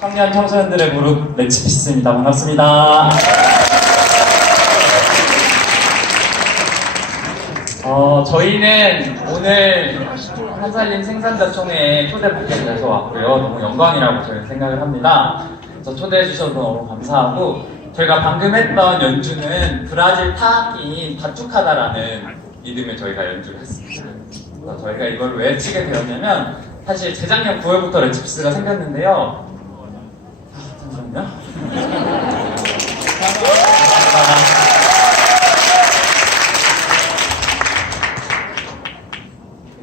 청년 청소년들의 무릎 레치피스입니다. 반갑습니다. 어, 저희는 오늘 한살림 생산자 총회에 초대받게 돼서 왔고요. 너무 영광이라고 저희는 생각을 합니다. 그래서 초대해 주셔서 너무 감사하고 저희가 방금 했던 연주는 브라질 타악기인 바투카다라는 리듬을 저희가 연주를 했습니다. 그래서 저희가 이걸 왜 치게 되었냐면 사실 재작년 9월부터 레치피스가 생겼는데요. 아, 잠시만요.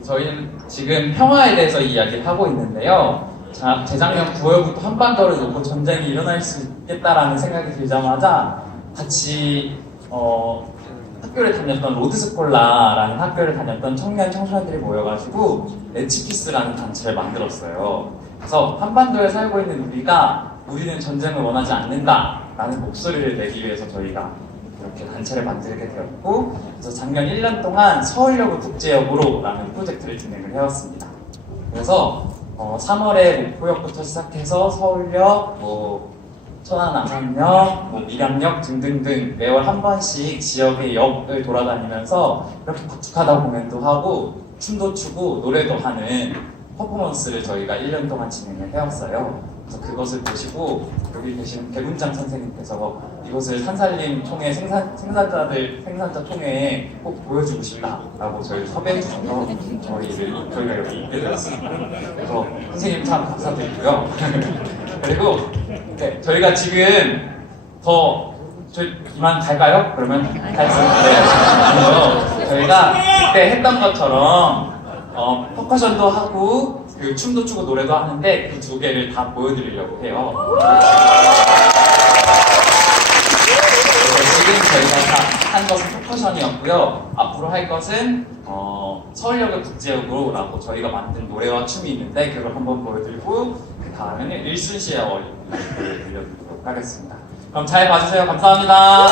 저희는 지금 평화에 대해서 이야기를 하고 있는데요. 자, 재작년 9월부터 한반도를 놓고 전쟁이 일어날 수 있겠다라는 생각이 들자마자 같이 어, 학교를 다녔던 로드스콜라라는 학교를 다녔던 청년 청소년들이 모여가지고 에치피스라는 단체를 만들었어요. 그래서 한반도에 살고 있는 우리가 우리는 전쟁을 원하지 않는다라는 목소리를 내기 위해서 저희가 이렇게 단체를 만들게 되었고 그래서 작년 1년 동안 서울여고 국제여고로라는 프로젝트를 진행을 해왔습니다. 그래서 어, 3월에 목포역부터 시작해서 서울역, 뭐 천안아산역, 뭐 밀양역 등등등 매월 한 번씩 지역의 역을 돌아다니면서 이렇게 구축하다 공연도 하고 춤도 추고 노래도 하는 퍼포먼스를 저희가 1년 동안 진행을 해왔어요. 그래서 그것을 보시고 여기 계신 백운장 선생님께서 이것을 산살림 총회 생산, 생산자들 생산자 총회에 꼭 보여주고 싶다라고 저희를 섭외해 주셔서 저희를 저희가 여기 있게 되었습니다. 그래서 선생님 참 감사드리고요. 그리고 네, 저희가 지금 더 저희 이만 갈까요? 그러면 갈수있요 저희가 그때 했던 것처럼 어, 퍼커션도 하고 그 춤도 추고 노래도 하는데 그 두 개를 다 보여드리려고 해요. 그래서 지금 저희가 다한 것은 퍼커션이었고요. 앞으로 할 것은 어, 서울역의 국제역으로라고 저희가 만든 노래와 춤이 있는데 그걸 한번 보여드리고 그 다음에는 어울리는 노래를 들려드리도록 하겠습니다. 그럼 잘 봐주세요. 감사합니다.